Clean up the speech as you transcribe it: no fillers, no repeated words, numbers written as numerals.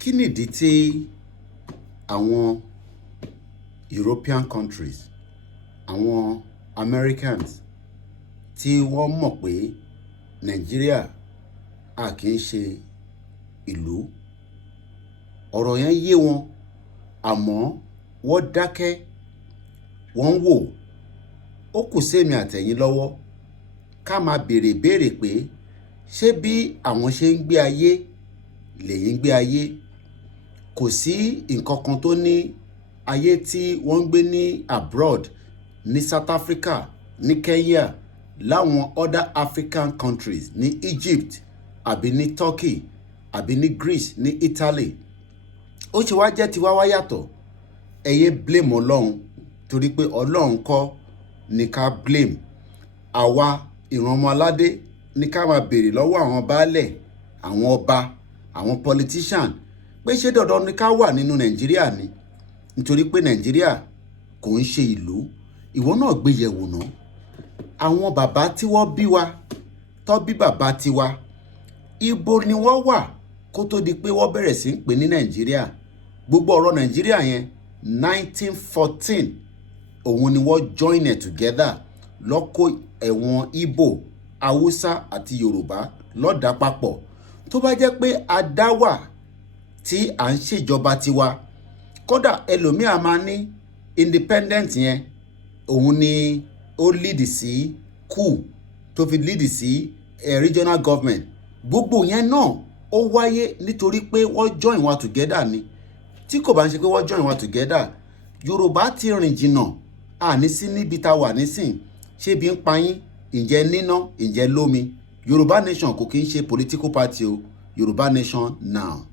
kí nìdí tí àwọn European countries, àwọn Americans tí wọ́n mọ̀ pé Nàìjíríà a kì í ṣe ìlú, ọ̀rọ̀ yẹn yé wọn àmọ́ wọ́n dákẹ́, wọ́n wò. Ó kù sẹ́mi àtẹ̀yìn lọ́wọ́ ká máa béèrè béèrè pé ṣé bí àwọn ṣe ń gbé ayé lẹ́yìn gbé ayé? Kò sí nǹkan kan tó ní ayé tí wọ́n ń gbé ní abroad, ní South Africa, ní Kenya, láwọn other African countries, ní Egypt àbí ní Turkey àbí ní Greece, ní Italy. Ó ṣe wá jẹ́ tiwa wá yàtọ̀. Ẹ yé blame Ọlọ́run torí pé Ọlọ́run kọ́ ni ká blame. Àwa ìran ọmọ aládé ní ká máa béèrè lọ́wọ́ àwọn baálẹ̀, àwọn ọba, àwọn politician pé ṣé dandan ni ká wà nínú Nàìjíríà ni? Nítorí pé Nàìjíríà kò ń ṣe ìlú. Ìwọ náà gbé yẹ̀wò náà. Àwọn bàbá tí wọ́n bí wa, tó bí bàbá tiwa, ibo ni wọ́n wà kó tó di pé wọ́n bẹ̀rẹ̀ sí ń pè ní Nàìjíríà? Gbogbo ọ̀rọ̀ Nàìjíríà yẹn 1914 òun ni wọ́n join it together, lọ́kọ̀ ẹ̀wọ̀n Ìgbò, Haúsá àti Yorùbá lọ́dà papọ̀. Tó bá jẹ́ pé a dá wà tí à ń ṣèjọba tiwa, kódà ẹlòmíà máa ní independent yẹn òun ni ó lead sí coup tó fi lead sí regional government. Gbogbo yẹn náà ó wáyé nítorí pé wọ́n join wa together ni. Tí kò bá ń ṣe pé wọ́n join wa together, Yorùbá ti rìn jìnnà, àní sí níbi tá wà nísìn. Ṣé bí ń pa yín? Ǹjẹ́ níná? Ǹjẹ́ lómi? Yorùbá nation kò kí ń ṣe political party o. Yorùbá nation now.